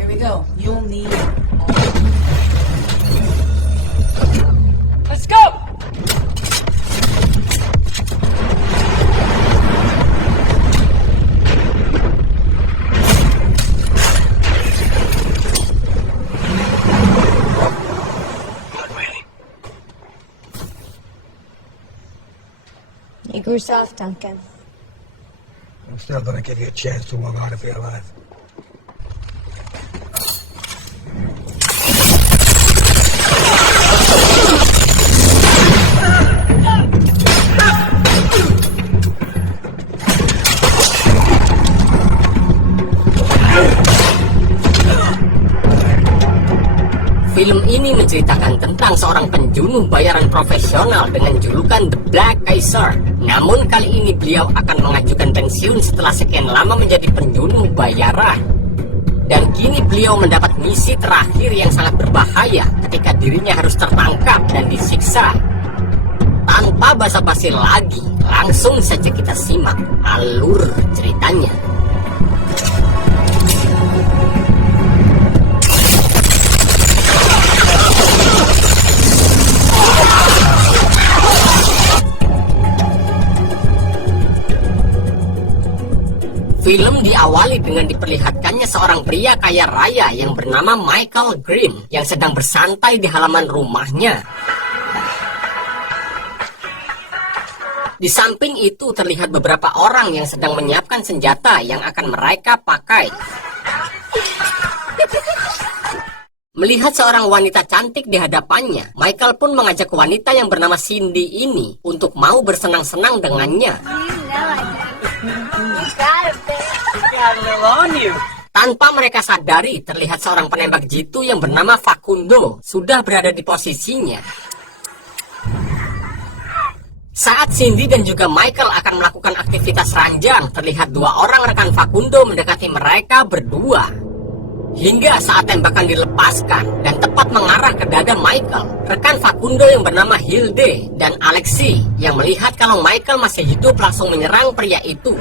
Here we go. You'll need... Let's go! You grew soft, Duncan. I'm still gonna give you a chance to walk out if you're alive. Film ini menceritakan tentang seorang penjunuh bayaran profesional dengan julukan The Black Kaiser. Namun kali ini beliau akan mengajukan pensiun setelah sekian lama menjadi penjunuh bayaran. Dan kini beliau mendapat misi terakhir yang sangat berbahaya ketika dirinya harus tertangkap dan disiksa. Tanpa basa-basi lagi, langsung saja kita simak alur ceritanya. Film diawali dengan diperlihatkannya seorang pria kaya raya yang bernama Michael Green yang sedang bersantai di halaman rumahnya. Di samping itu terlihat beberapa orang yang sedang menyiapkan senjata yang akan mereka pakai. Melihat seorang wanita cantik di hadapannya, Michael pun mengajak wanita yang bernama Cindy ini untuk mau bersenang-senang dengannya. Tanpa mereka sadari, terlihat seorang penembak jitu yang bernama Facundo sudah berada di posisinya. Saat Cindy dan juga Michael akan melakukan aktivitas ranjang, terlihat dua orang rekan Facundo mendekati mereka berdua. Hingga saat tembakan dilepaskan dan tepat mengarah ke dada Michael, rekan Facundo yang bernama Hilde dan Alexi yang melihat kalau Michael masih hidup langsung menyerang pria itu.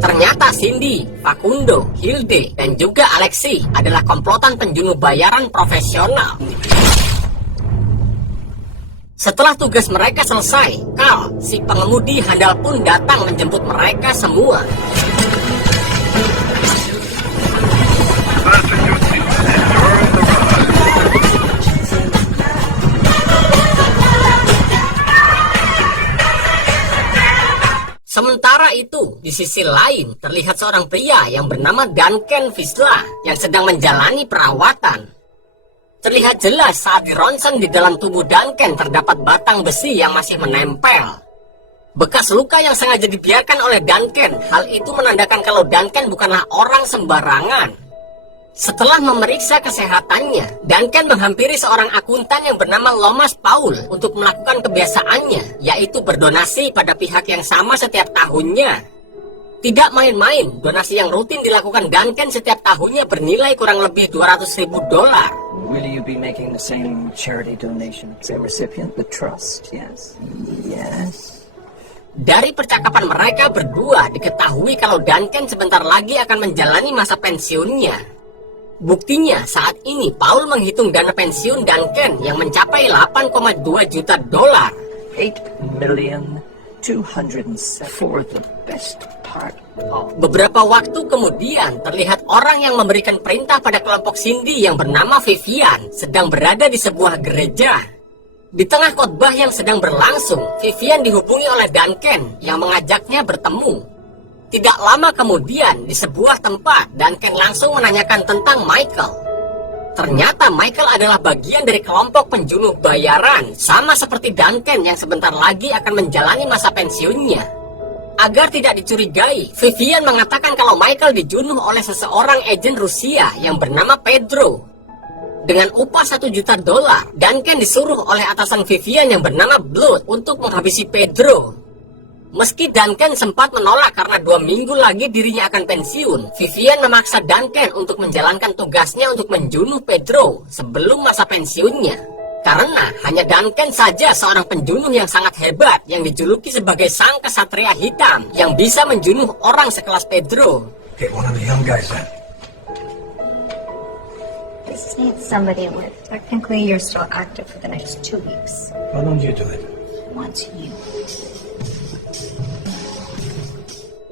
Ternyata Cindy, Facundo, Hilde, dan juga Alexi adalah komplotan penjunuh bayaran profesional. Setelah tugas mereka selesai, Carl, si pengemudi handal pun datang menjemput mereka semua. Sementara itu, di sisi lain, terlihat seorang pria yang bernama Duncan Visla yang sedang menjalani perawatan. Terlihat jelas saat dironsen di dalam tubuh Duncan terdapat batang besi yang masih menempel. Bekas luka yang sengaja dibiarkan oleh Duncan, hal itu menandakan kalau Duncan bukanlah orang sembarangan. Setelah memeriksa kesehatannya, Duncan menghampiri seorang akuntan yang bernama Lomas Paul untuk melakukan kebiasaannya, yaitu berdonasi pada pihak yang sama setiap tahunnya. Tidak main-main, donasi yang rutin dilakukan Duncan setiap tahunnya bernilai kurang lebih $200.000. Will you be making the same charity donation? Same recipient, the trust, yes. Yes. Dari percakapan mereka berdua diketahui kalau Duncan sebentar lagi akan menjalani masa pensiunnya. Buktinya saat ini Paul menghitung dana pensiun Duncan yang mencapai $8,2 juta. 8,207,000 for the best part. Beberapa waktu kemudian terlihat orang yang memberikan perintah pada kelompok Cindy yang bernama Vivian sedang berada di sebuah gereja. Di tengah khotbah yang sedang berlangsung, Vivian dihubungi oleh Duncan yang mengajaknya bertemu. Tidak lama kemudian, di sebuah tempat, Duncan langsung menanyakan tentang Michael. Ternyata Michael adalah bagian dari kelompok penjunuh bayaran, sama seperti Duncan yang sebentar lagi akan menjalani masa pensiunnya. Agar tidak dicurigai, Vivian mengatakan kalau Michael dijunuh oleh seseorang agen Rusia yang bernama Pedro. Dengan upah $1 juta, Duncan disuruh oleh atasan Vivian yang bernama Blood untuk menghabisi Pedro. Meski Duncan sempat menolak karena 2 minggu lagi dirinya akan pensiun, Vivian memaksa Duncan untuk menjalankan tugasnya untuk menjunuh Pedro sebelum masa pensiunnya. Karena hanya Duncan saja seorang penjunuh yang sangat hebat yang dijuluki sebagai sang kesatria hitam yang bisa menjunuh orang sekelas Pedro. Get one of the young guys then. This needs somebody with. Technically, you're still active for the next 2 weeks. How long do you do it? Once you.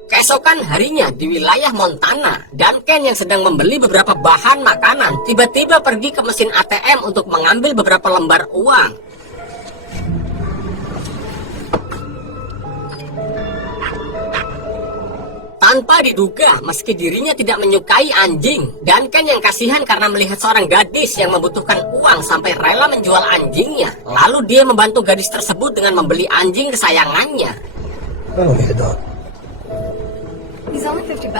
Keesokan harinya di wilayah Montana, Duncan yang sedang membeli beberapa bahan makanan tiba-tiba pergi ke mesin ATM untuk mengambil beberapa lembar uang. Tanpa diduga, meski dirinya tidak menyukai anjing, Duncan yang kasihan karena melihat seorang gadis yang membutuhkan uang sampai rela menjual anjingnya. Lalu dia membantu gadis tersebut dengan membeli anjing kesayangannya. I don't need a dog. He's only $50.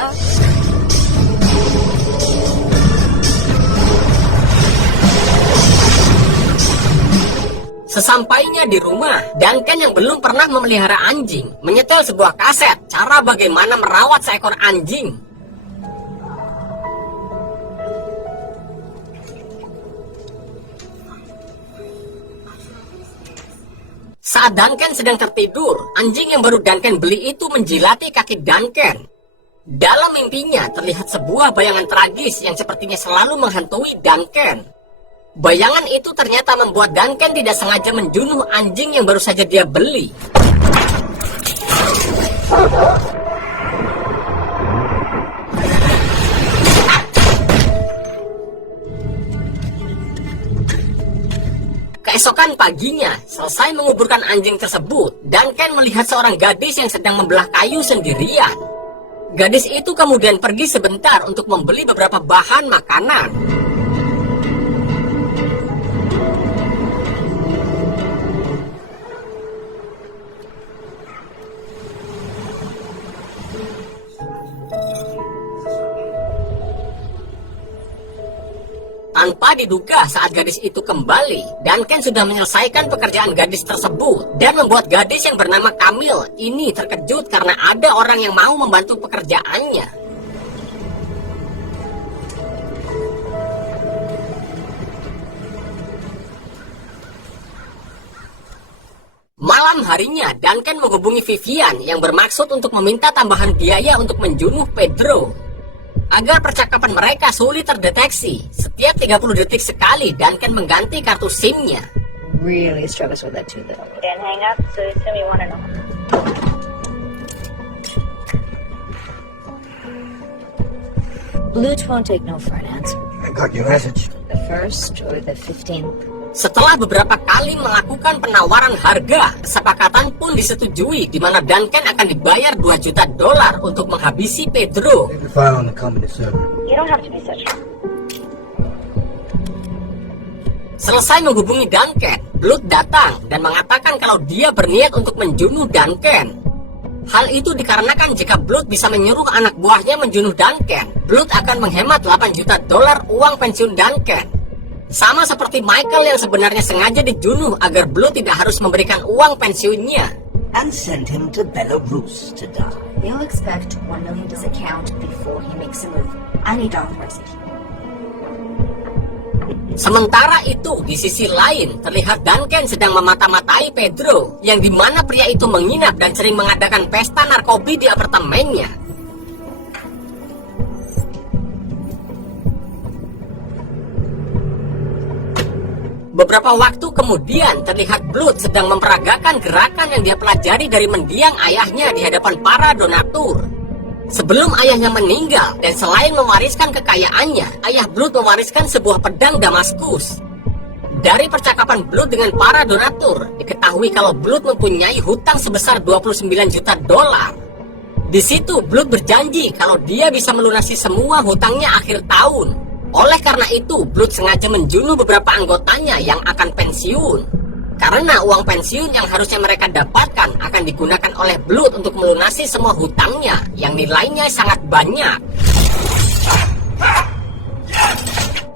Sesampainya di rumah, Duncan yang belum pernah memelihara anjing menyetel sebuah kaset cara bagaimana merawat seekor anjing. Saat Duncan sedang tertidur, anjing yang baru Duncan beli itu menjilati kaki Duncan. Dalam mimpinya terlihat sebuah bayangan tragis yang sepertinya selalu menghantui Duncan. Bayangan itu ternyata membuat Duncan tidak sengaja menjunuh anjing yang baru saja dia beli. Keesokan paginya, selesai menguburkan anjing tersebut, Duncan melihat seorang gadis yang sedang membelah kayu sendirian. Gadis itu kemudian pergi sebentar untuk membeli beberapa bahan makanan. Tanpa diduga saat gadis itu kembali, Duncan sudah menyelesaikan pekerjaan gadis tersebut dan membuat gadis yang bernama Camille ini terkejut karena ada orang yang mau membantu pekerjaannya. Malam harinya, Duncan menghubungi Vivian yang bermaksud untuk meminta tambahan biaya untuk menjunuh Pedro. Agar percakapan mereka sulit terdeteksi, setiap 30 detik sekali Duncan mengganti kartu SIM-nya. Really struggles with that too, though. Didn't hang up, so assume you want to know. Blues won't take no for an answer. I got your message. The 1st or the 15th. Setelah beberapa kali melakukan penawaran harga, kesepakatan pun disetujui di mana Duncan akan dibayar $2 juta untuk menghabisi Pedro. Leave the file on the company server. You don't have to be such. Selesai menghubungi Duncan, Blood datang dan mengatakan kalau dia berniat untuk menjunuh Duncan. Hal itu dikarenakan jika Blood bisa menyuruh anak buahnya menjunuh Duncan, Blood akan menghemat $8 juta uang pensiun Duncan. Sama seperti Michael yang sebenarnya sengaja dijunuh agar Blood tidak harus memberikan uang pensiunnya. And send him to Belarus to die. They'll expect $1 million to his account before he makes a move. I need to authorize it. Sementara itu, di sisi lain, terlihat Duncan sedang memata-matai Pedro, yang dimana pria itu menginap dan sering mengadakan pesta narkobi di apartemennya. Beberapa waktu kemudian, terlihat Blood sedang memperagakan gerakan yang dia pelajari dari mendiang ayahnya di hadapan para donatur. Sebelum ayahnya meninggal, dan selain mewariskan kekayaannya, ayah Blood mewariskan sebuah pedang Damaskus. Dari percakapan Blood dengan para donatur, diketahui kalau Blood mempunyai hutang sebesar $29 juta. Di situ, Blood berjanji kalau dia bisa melunasi semua hutangnya akhir tahun. Oleh karena itu, Blood sengaja menjunuh beberapa anggotanya yang akan pensiun. Karena uang pensiun yang harusnya mereka dapatkan akan digunakan oleh Blood untuk melunasi semua hutangnya yang nilainya sangat banyak.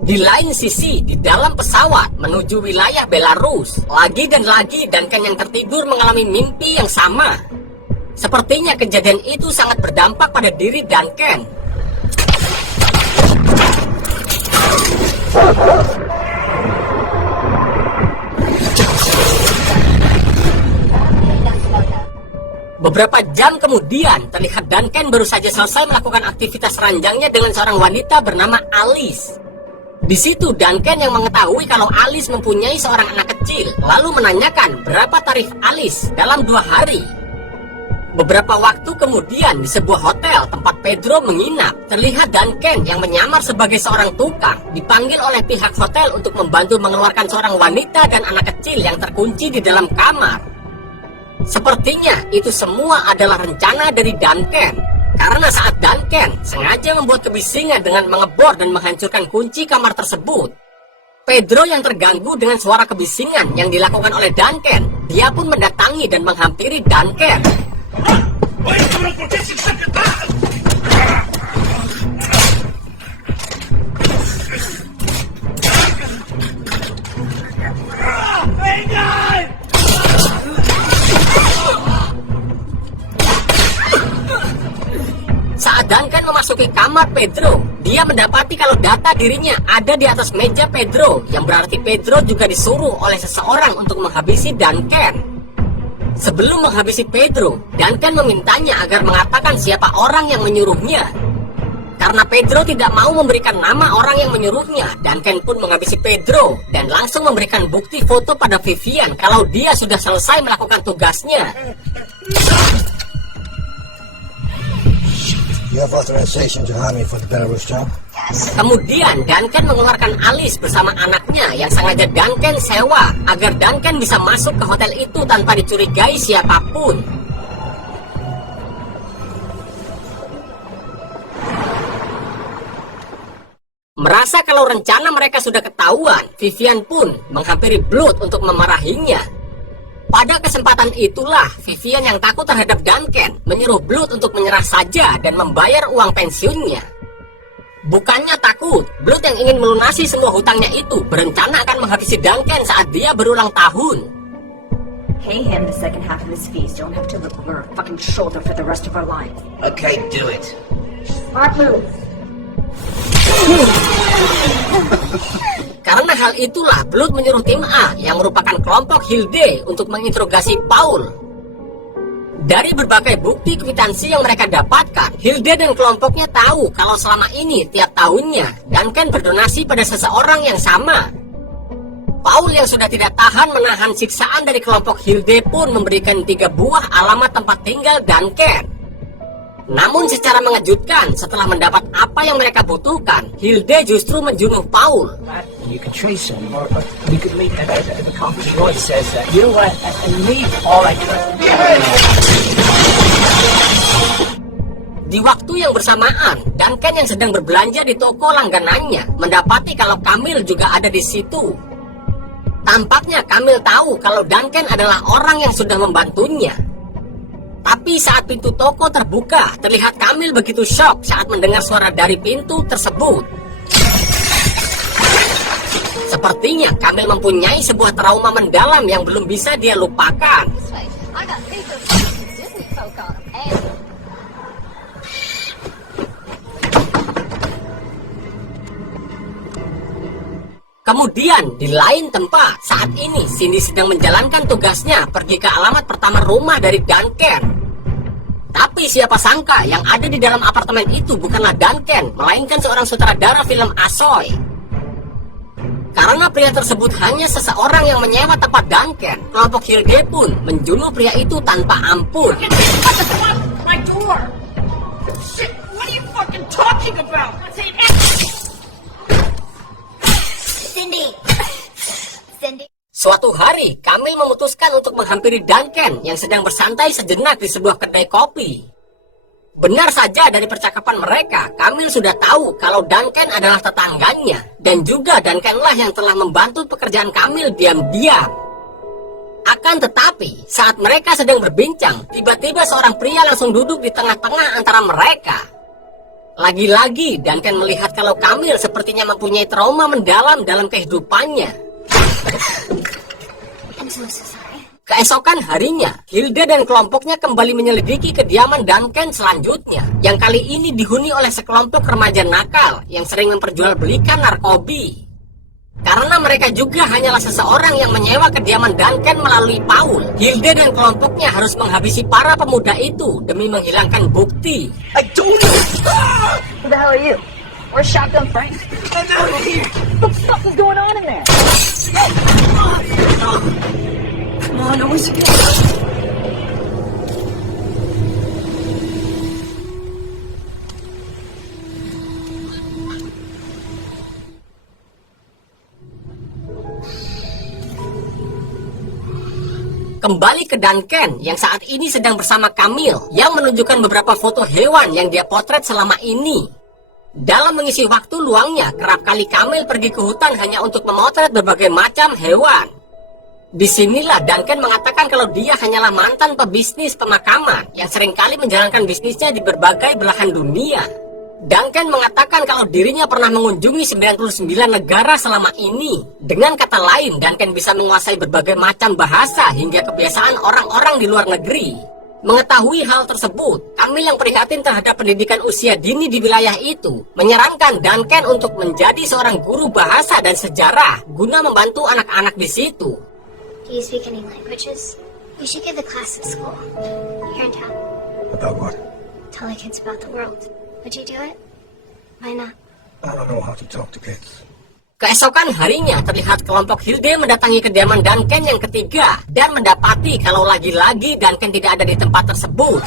Di lain sisi, di dalam pesawat menuju wilayah Belarus, lagi dan lagi Duncan yang tertidur mengalami mimpi yang sama. Sepertinya kejadian itu sangat berdampak pada diri Duncan. Beberapa jam kemudian, terlihat Duncan baru saja selesai melakukan aktivitas ranjangnya dengan seorang wanita bernama Alice. Di situ Duncan yang mengetahui kalau Alice mempunyai seorang anak kecil, lalu menanyakan berapa tarif Alice dalam 2 hari. Beberapa waktu kemudian di sebuah hotel tempat Pedro menginap, terlihat Duncan yang menyamar sebagai seorang tukang dipanggil oleh pihak hotel untuk membantu mengeluarkan seorang wanita dan anak kecil yang terkunci di dalam kamar. Sepertinya itu semua adalah rencana dari Duncan, karena saat Duncan sengaja membuat kebisingan dengan mengebor dan menghancurkan kunci kamar tersebut, Pedro yang terganggu dengan suara kebisingan yang dilakukan oleh Duncan, dia pun mendatangi dan menghampiri Duncan. Saat Duncan memasuki kamar Pedro, dia mendapati kalau data dirinya ada di atas meja Pedro, yang berarti Pedro juga disuruh oleh seseorang untuk menghabisi Duncan. Sebelum menghabisi Pedro, Duncan memintanya agar mengatakan siapa orang yang menyuruhnya. Karena Pedro tidak mau memberikan nama orang yang menyuruhnya, Duncan pun menghabisi Pedro dan langsung memberikan bukti foto pada Vivian kalau dia sudah selesai melakukan tugasnya. You have authorization to hire me for the Belarus job? Kemudian Duncan mengeluarkan Alice bersama anaknya yang sengaja Duncan sewa agar Duncan bisa masuk ke hotel itu tanpa dicurigai siapapun. Merasa kalau rencana mereka sudah ketahuan, Vivian pun menghampiri Blood untuk memarahinya. Pada kesempatan itulah, Vivian yang takut terhadap Duncan menyuruh Blood untuk menyerah saja dan membayar uang pensiunnya. Bukannya takut, Blood yang ingin melunasi semua hutangnya itu berencana akan menghabisi Duncan saat dia berulang tahun. Pay him the second half of his fees. Don't have to look over our fucking shoulder for the rest of our lives. Okay, do it. Smart move. Karena hal itulah Blood menyuruh tim A yang merupakan kelompok Hilde untuk menginterogasi Paul. Dari berbagai bukti kwitansi yang mereka dapatkan, Hilde dan kelompoknya tahu kalau selama ini tiap tahunnya Duncan berdonasi pada seseorang yang sama. Paul yang sudah tidak tahan menahan siksaan dari kelompok Hilde pun memberikan 3 buah alamat tempat tinggal Duncan. Namun secara mengejutkan, setelah mendapat apa yang mereka butuhkan, Hilde justru menjunuh Paul. You can trace him, or we could meet at the conference. Roy says that. You know what? And leave all I can. Di waktu yang bersamaan, Duncan yang sedang berbelanja di toko langganannya mendapati kalau Camille juga ada di situ. Tampaknya Camille tahu kalau Duncan adalah orang yang sudah membantunya. Tapi saat pintu toko terbuka, terlihat Camille begitu shock saat mendengar suara dari pintu tersebut. Sepertinya Camille mempunyai sebuah trauma mendalam yang belum bisa dia lupakan. Kemudian di lain tempat, saat ini Cindy sedang menjalankan tugasnya pergi ke alamat pertama rumah dari Duncan. Tapi siapa sangka yang ada di dalam apartemen itu bukanlah Duncan, melainkan seorang sutradara film Asoy. Karena pria tersebut hanya seseorang yang menyewa tempat Duncan, kelompok Hilde pun menjunuh pria itu tanpa ampun. My door. Shit, what are you fucking talking about? Cindy. Suatu hari, Camille memutuskan untuk menghampiri Duncan yang sedang bersantai sejenak di sebuah kedai kopi. Benar saja dari percakapan mereka, Camille sudah tahu kalau Duncan adalah tetangganya, dan juga Duncanlah yang telah membantu pekerjaan Camille diam-diam. Akan tetapi, saat mereka sedang berbincang, tiba-tiba seorang pria langsung duduk di tengah-tengah antara mereka. Lagi-lagi, Duncan melihat kalau Camille sepertinya mempunyai trauma mendalam dalam kehidupannya. Keesokan harinya, Hilde dan kelompoknya kembali menyelidiki kediaman Duncan selanjutnya, yang kali ini dihuni oleh sekelompok remaja nakal yang sering memperjualbelikan narkoba. Karena mereka juga hanyalah seseorang yang menyewa kediaman Duncan melalui Paul. Hilde dan kelompoknya harus menghabisi para pemuda itu demi menghilangkan bukti. I told you! Who the hell are you? Where's Shotgun Frank? I'm out of here! What the fuck is going on in there? Come on, always again. Kembali ke Duncan yang saat ini sedang bersama Camille yang menunjukkan beberapa foto hewan yang dia potret selama ini. Dalam mengisi waktu luangnya, kerap kali Camille pergi ke hutan hanya untuk memotret berbagai macam hewan. Disinilah Duncan mengatakan kalau dia hanyalah mantan pebisnis pemakaman yang seringkali menjalankan bisnisnya di berbagai belahan dunia. Duncan mengatakan kalau dirinya pernah mengunjungi 99 negara selama ini. Dengan kata lain, Duncan bisa menguasai berbagai macam bahasa hingga kebiasaan orang-orang di luar negeri. Mengetahui hal tersebut, Camille yang prihatin terhadap pendidikan usia dini di wilayah itu menyarankan Duncan untuk menjadi seorang guru bahasa dan sejarah guna membantu anak-anak di situ. Do you speak any languages? You should give the class at school. Here in town. About what? Tell the kids about the world. Would you do it? Why not? I don't know how to talk to kids. Keesokan harinya terlihat kelompok Hilde mendatangi kediaman Duncan yang ketiga dan mendapati kalau lagi-lagi Duncan tidak ada di tempat tersebut.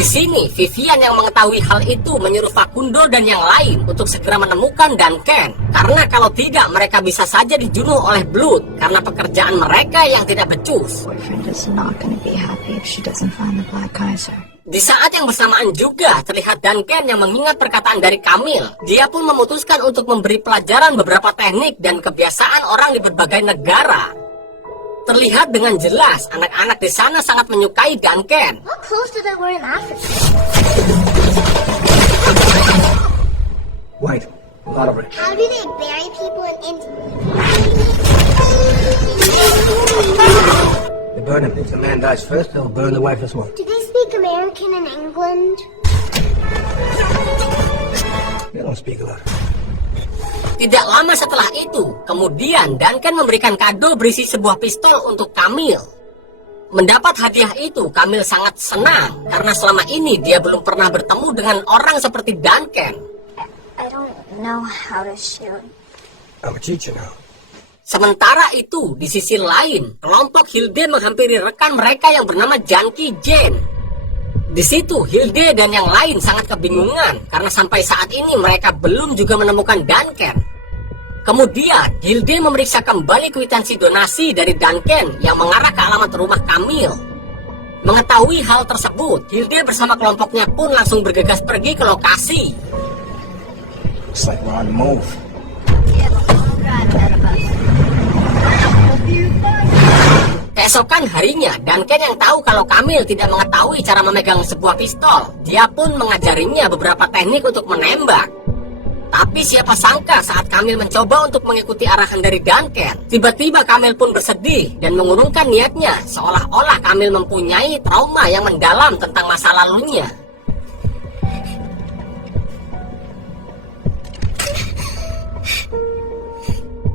Di sini, Vivian yang mengetahui hal itu menyuruh Facundo dan yang lain untuk segera menemukan Duncan. Karena kalau tidak, mereka bisa saja dibunuh oleh Blood karena pekerjaan mereka yang tidak becus. Boyfriend is not gonna be happy if she doesn't find the Black Kaiser. Di saat yang bersamaan juga terlihat Duncan yang mengingat perkataan dari Camille. Dia pun memutuskan untuk memberi pelajaran beberapa teknik dan kebiasaan orang di berbagai negara. Terlihat dengan jelas anak-anak di sana sangat menyukai Duncan. What clothes do they wear in Africa? White. A lot of it. How do they bury people in India? They burn him. If the man dies first, they'll burn the wife as well. Do they speak American in England? They don't speak a lot. Tidak lama setelah itu, kemudian Duncan memberikan kado berisi sebuah pistol untuk Camille. Mendapat hadiah itu, Camille sangat senang karena selama ini dia belum pernah bertemu dengan orang seperti Duncan. I don't know how to shoot. I'm a teacher now. Sementara itu, di sisi lain, kelompok Hilde menghampiri rekan mereka yang bernama Janky Jane. Di situ, Hilde dan yang lain sangat kebingungan karena sampai saat ini mereka belum juga menemukan Duncan. Kemudian, Hilde memeriksa kembali kwitansi donasi dari Duncan yang mengarah ke alamat rumah Camille. Mengetahui hal tersebut, Hilde bersama kelompoknya pun langsung bergegas pergi ke lokasi. Looks like we're on the move. Keesokan harinya, Duncan yang tahu kalau Camille tidak mengetahui cara memegang sebuah pistol, dia pun mengajarinya beberapa teknik untuk menembak. Tapi siapa sangka saat Camille mencoba untuk mengikuti arahan dari Duncan, tiba-tiba Camille pun bersedih dan mengurungkan niatnya, seolah-olah Camille mempunyai trauma yang mendalam tentang masa lalunya.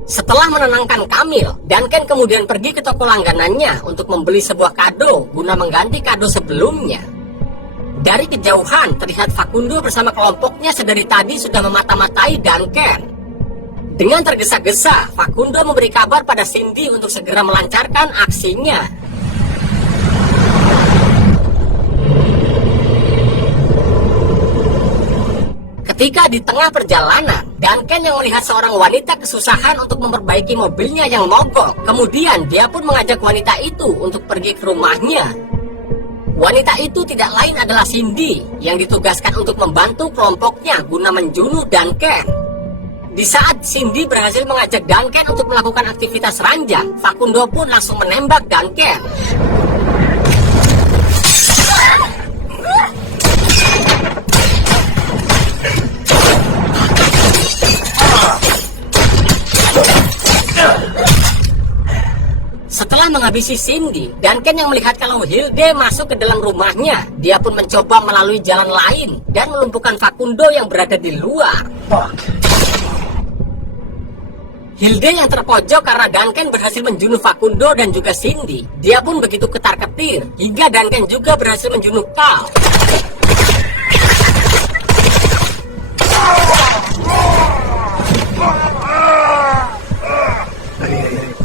Setelah menenangkan Camille, Duncan kemudian pergi ke toko langganannya untuk membeli sebuah kado guna mengganti kado sebelumnya. Dari kejauhan terlihat Facundo bersama kelompoknya sedari tadi sudah memata-matai Duncan. Dengan tergesa-gesa, Facundo memberi kabar pada Cindy untuk segera melancarkan aksinya. Ketika di tengah perjalanan, Duncan yang melihat seorang wanita kesusahan untuk memperbaiki mobilnya yang mogok. Kemudian dia pun mengajak wanita itu untuk pergi ke rumahnya. Wanita itu tidak lain adalah Cindy yang ditugaskan untuk membantu kelompoknya guna menjunuh Duncan. Di saat Cindy berhasil mengajak Duncan untuk melakukan aktivitas ranjang, Facundo pun langsung menembak Duncan. Setelah Setelah menghabisi Cindy, Duncan yang melihat kalau Hilde masuk ke dalam rumahnya, dia pun mencoba melalui jalan lain dan melumpuhkan Facundo yang berada di luar. Hilde yang terpojok karena Duncan berhasil menjunuh Facundo dan juga Cindy. Dia pun begitu ketar-ketir, hingga Duncan juga berhasil menjunuh Carl.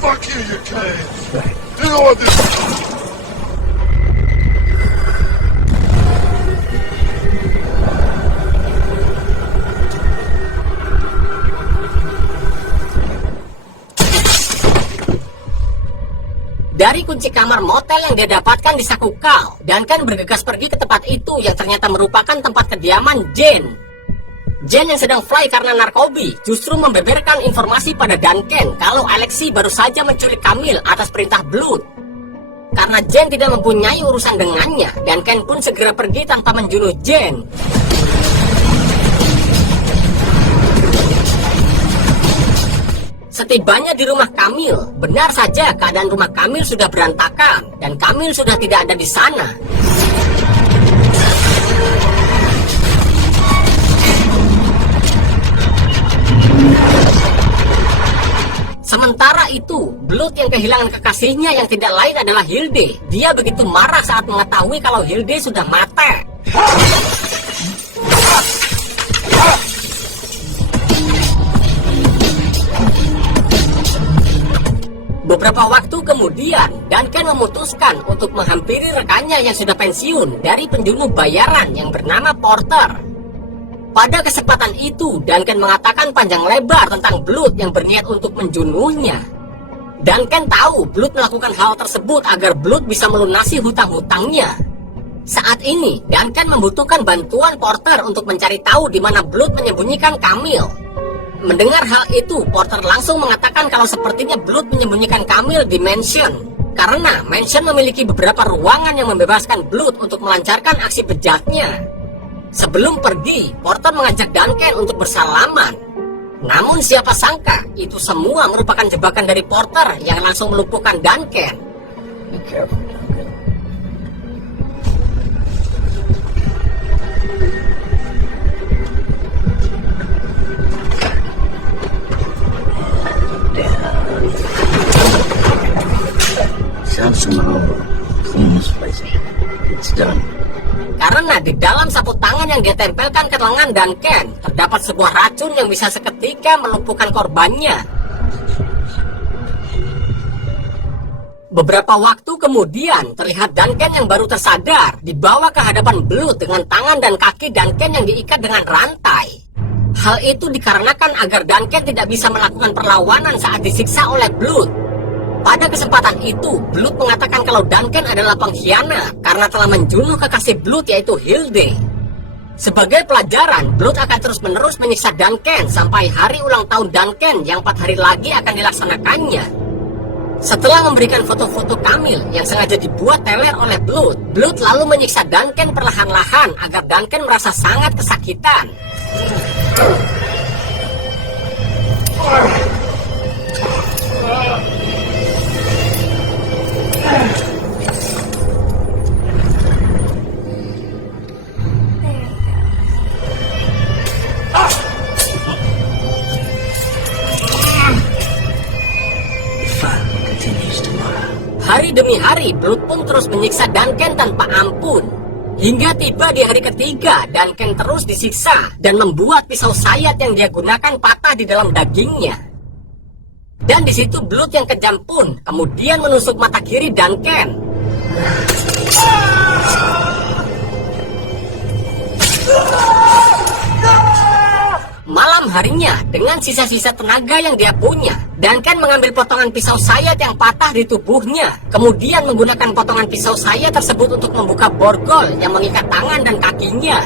Fuck you, you can't. You know what this... Dari kunci kamar motel yang dia dapatkan di saku Carl, Duncan bergegas pergi ke tempat itu yang ternyata merupakan tempat kediaman Jane. Jane yang sedang fly karena narkobi justru membeberkan informasi pada Duncan kalau Alexei baru saja menculik Camille atas perintah Blood. Karena Jane tidak mempunyai urusan dengannya, Duncan pun segera pergi tanpa menjunuh Jane. Setibanya di rumah Camille, benar saja keadaan rumah Camille sudah berantakan dan Camille sudah tidak ada di sana. Sementara itu, Blood yang kehilangan kekasihnya yang tidak lain adalah Hilde. Dia begitu marah saat mengetahui kalau Hilde sudah mati. Beberapa waktu kemudian, Duncan memutuskan untuk menghampiri rekannya yang sudah pensiun dari penjunuh bayaran yang bernama Porter. Pada kesempatan itu, Duncan mengatakan panjang lebar tentang Blood yang berniat untuk menjunuhnya. Duncan tahu Blood melakukan hal tersebut agar Blood bisa melunasi hutang-hutangnya. Saat ini, Duncan membutuhkan bantuan Porter untuk mencari tahu di mana Blood menyembunyikan Camille. Mendengar hal itu, Porter langsung mengatakan kalau sepertinya Blood menyembunyikan Camille di mansion. Karena mansion memiliki beberapa ruangan yang membebaskan Blood untuk melancarkan aksi bejatnya. Sebelum pergi, Porter mengajak Duncan untuk bersalaman. Namun siapa sangka, itu semua merupakan jebakan dari Porter yang langsung melumpuhkan Duncan. Be careful, Duncan. Clean this place. It's done. Karena di dalam sapu tangan yang dia tempelkan ke lengan Duncan, terdapat sebuah racun yang bisa seketika melumpuhkan korbannya. Beberapa waktu kemudian, terlihat Duncan yang baru tersadar dibawa ke hadapan Blood dengan tangan dan kaki Duncan yang diikat dengan rantai. Hal itu dikarenakan agar Duncan tidak bisa melakukan perlawanan saat disiksa oleh Blood. Pada kesempatan itu, Blood mengatakan kalau Duncan adalah pengkhianat karena telah menjunuh kekasih Blood yaitu Hilde. Sebagai pelajaran, Blood akan terus-menerus menyiksa Duncan sampai hari ulang tahun Duncan yang 4 hari lagi akan dilaksanakannya. Setelah memberikan foto-foto Camille yang sengaja dibuat teler oleh Blood, Blood lalu menyiksa Duncan perlahan-lahan agar Duncan merasa sangat kesakitan. Hari demi hari, Blood pun terus menyiksa Duncan tanpa ampun. Hingga tiba di hari ketiga, Duncan terus disiksa dan membuat pisau sayat yang dia gunakan patah di dalam dagingnya. Dan di situ Blood yang kejam pun kemudian menusuk mata kiri Duncan. Malam harinya, dengan sisa-sisa tenaga yang dia punya, Duncan mengambil potongan pisau sayat yang patah di tubuhnya. Kemudian menggunakan potongan pisau sayat tersebut untuk membuka borgol yang mengikat tangan dan kakinya.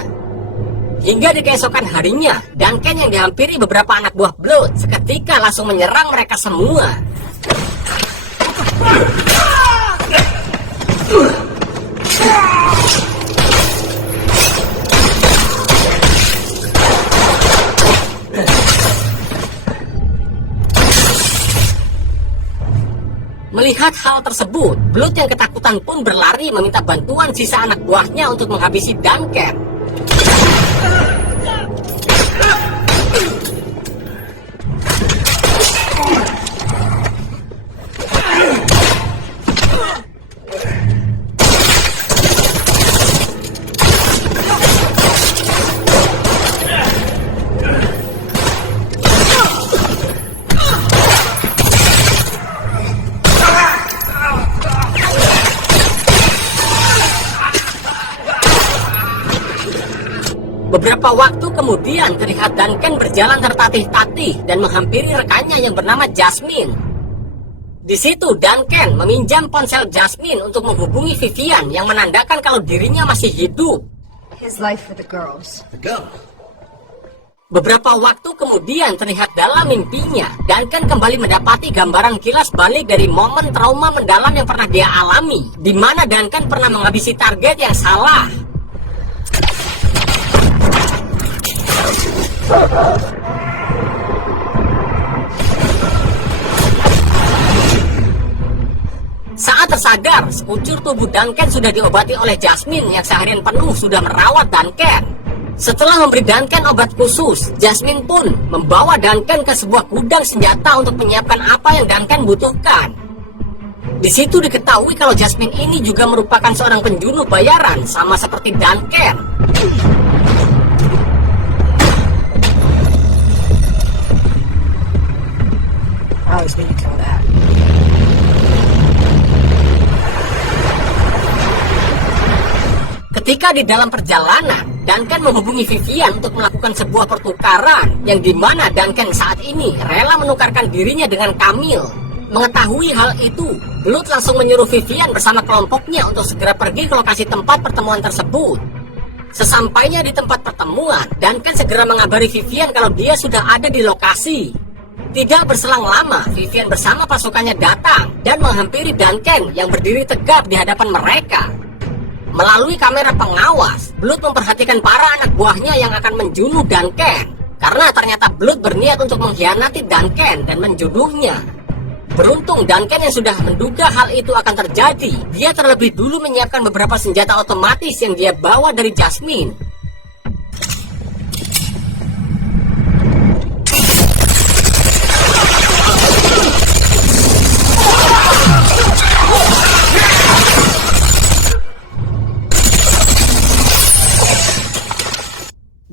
Hingga di keesokan harinya, Duncan yang dihampiri beberapa anak buah Blood seketika langsung menyerang mereka semua. Melihat hal tersebut, Blood yang ketakutan pun berlari meminta bantuan sisa anak buahnya untuk menghabisi Duncan. Beberapa waktu kemudian terlihat Duncan berjalan tertatih-tatih dan menghampiri rekannya yang bernama Jasmine. Di situ Duncan meminjam ponsel Jasmine untuk menghubungi Vivian yang menandakan kalau dirinya masih hidup. His life for the girls. Beberapa waktu kemudian terlihat dalam mimpinya, Duncan kembali mendapati gambaran kilas balik dari momen trauma mendalam yang pernah dia alami, di mana Duncan pernah menghabisi target yang salah. Saat tersadar, sekucur tubuh Duncan sudah diobati oleh Jasmine yang seharian penuh sudah merawat Duncan. Setelah memberi Duncan obat khusus, Jasmine pun membawa Duncan ke sebuah gudang senjata untuk menyiapkan apa yang Duncan butuhkan. Di situ diketahui kalau Jasmine ini juga merupakan seorang penjunuh bayaran sama seperti Duncan. I was gonna kill that. Ketika di dalam perjalanan, Duncan menghubungi Vivian untuk melakukan sebuah pertukaran yang dimana Duncan saat ini rela menukarkan dirinya dengan Camille. Mengetahui hal itu, Blood langsung menyuruh Vivian bersama kelompoknya untuk segera pergi ke lokasi tempat pertemuan tersebut. Sesampainya di tempat pertemuan, Duncan segera mengabari Vivian kalau dia sudah ada di lokasi. Tidak berselang lama, Vivian bersama pasukannya datang dan menghampiri Duncan yang berdiri tegap di hadapan mereka. Melalui kamera pengawas, Blood memperhatikan para anak buahnya yang akan menjunuh Duncan, karena ternyata Blood berniat untuk mengkhianati Duncan dan menjunuhnya. Beruntung Duncan yang sudah menduga hal itu akan terjadi, dia terlebih dulu menyiapkan beberapa senjata otomatis yang dia bawa dari Jasmine.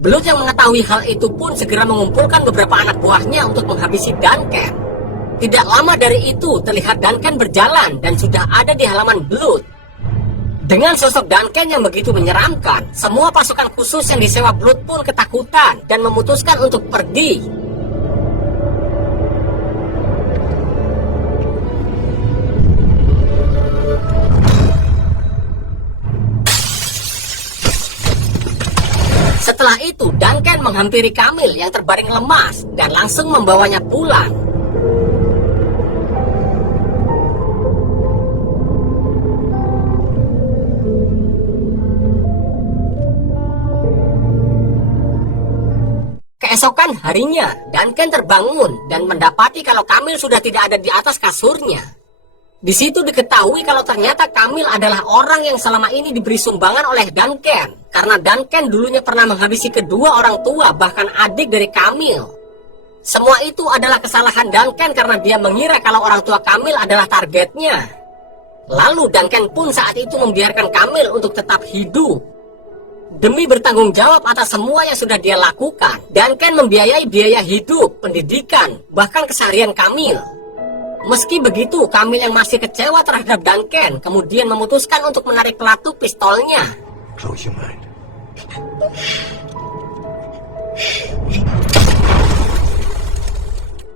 Blood yang mengetahui hal itu pun segera mengumpulkan beberapa anak buahnya untuk menghabisi Duncan. Tidak lama dari itu, terlihat Duncan berjalan dan sudah ada di halaman Blood. Dengan sosok Duncan yang begitu menyeramkan, semua pasukan khusus yang disewa Blood pun ketakutan dan memutuskan untuk pergi. Setelah itu, Duncan menghampiri Camille yang terbaring lemas dan langsung membawanya pulang. Keesokan harinya, Duncan terbangun dan mendapati kalau Camille sudah tidak ada di atas kasurnya. Di situ diketahui kalau ternyata Camille adalah orang yang selama ini diberi sumbangan oleh Duncan, karena Duncan dulunya pernah menghabisi kedua orang tua bahkan adik dari Camille. Semua itu adalah kesalahan Duncan karena dia mengira kalau orang tua Camille adalah targetnya. Lalu Duncan pun saat itu membiarkan Camille untuk tetap hidup. Demi bertanggung jawab atas semua yang sudah dia lakukan, Duncan membiayai biaya hidup, pendidikan, bahkan keseharian Camille. Meski begitu, Camille yang masih kecewa terhadap Duncan kemudian memutuskan untuk menarik pelatuk pistolnya. Close your mind.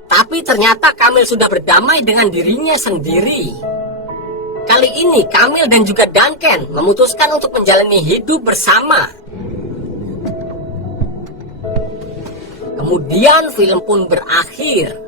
Tapi ternyata Camille sudah berdamai dengan dirinya sendiri. Kali ini Camille dan juga Duncan memutuskan untuk menjalani hidup bersama. Kemudian film pun berakhir.